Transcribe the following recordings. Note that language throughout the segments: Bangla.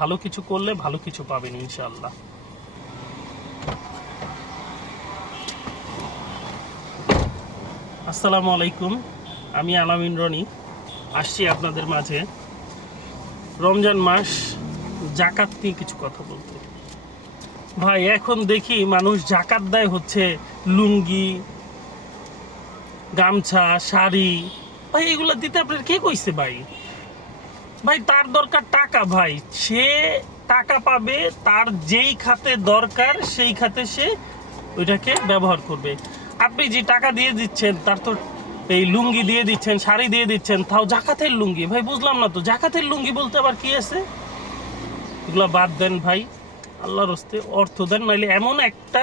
ভালো কিছু করলে ভালো কিছু পাবেন ইনশাআল্লাহ। আসসালামু আলাইকুম, আমি আলামিন রনি আসছি আপনাদের মাঝে রমজান মাস জাকাত নিয়ে কিছু কথা বলতে। ভাই এখন দেখি মানুষ জাকাত দেয় হচ্ছে লুঙ্গি, গামছা, শাড়ি। ভাই এগুলো দিতে আপনার কে কইছে ভাই? ভাই তার দরকার টাকা, ভাই সে টাকা পাবে, তার যেই খাতে দরকার সেই খাতে সে ওইটাকে ব্যবহার করবে। আপনি যে টাকা দিয়ে দিচ্ছেন তার তো এই লুঙ্গি দিয়ে দিচ্ছেন, শাড়ি দিয়ে দিচ্ছেন, তাও জাকাতের লুঙ্গি। ভাই বুঝলাম না তো, জাকাতের লুঙ্গি বলতে আবার কি আছে? এগুলো বাদ দেন ভাই, আল্লাহর হস্তে অর্থ দেন, নাহলে এমন একটা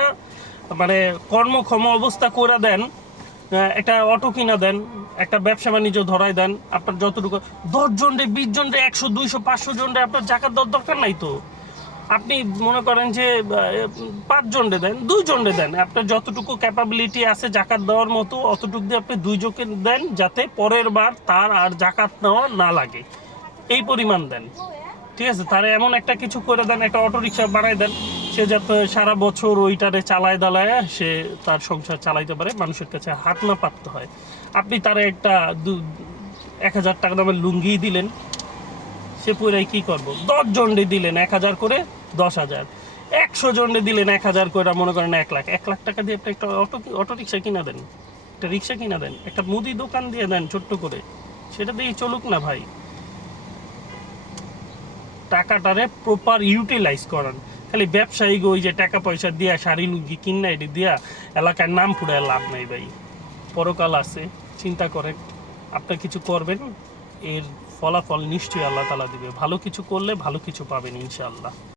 মানে কর্মক্ষম অবস্থা করে দেন, একটা অটো কিনা দেন, একটা ব্যবসা বাণিজ্য ধরাই দেন। আপনার যতটুকু 10 জন রে, 20 জন রে, 100, 200, 500 জন রে আপনার জাকাত দেওয়ার দরকার নাই তো। আপনি মনে করেন যে 5 জন রে দেন, 2 জন রে দেন, আপনার যতটুকু ক্যাপাবিলিটি আছে জাকাত দেওয়ার মতো অতটুকু দিয়ে আপনি 2 জনকে দেন, যাতে পরের বার তার আর জাকাত নেওয়া না লাগে, এই পরিমাণ দেন। ঠিক আছে, তারা এমন একটা কিছু করে দেন, একটা অটো রিক্সা বানাই দেন, সে যাতে সারা বছর ওইটারে চালায় দালায় সে তার সংসার চালাইতে পারে, মানুষের কাছে হাত না পাততে হয়। আপনি তারা একটা 1000 টাকা দামের লুঙ্গি দিলেন, সে পুরাই কি করবো? 10 জনরে দিলেন 1000 করে, 10,000। 100 জনরে দিলেন 1000 করে, মনে করেন 1 লাখ। 1 লাখ টাকা দিয়ে আপনি একটা অটো রিক্সা কিনা দেন, একটা রিক্সা কিনা দেন, একটা মুদি দোকান দিয়ে দেন ছোট্ট করে, সেটা দিয়েই চলুক না ভাই। টাকাটারে প্রপার ইউটিলাইজ করান। খালি ব্যবসায়িক ওই যে টাকা পয়সা দিয়া শাড়ি লুঙ্গি কিনা এটি দিয়া এলাকার নাম পুরায় লাভ নাই ভাই। পরকাল আছে, চিন্তা করেন। আপনি কিছু করবেন, এর ফলাফল নিশ্চয়ই আল্লাহ তাআলা দিবে। ভালো কিছু করলে ভালো কিছু পাবেন ইনশাআল্লাহ।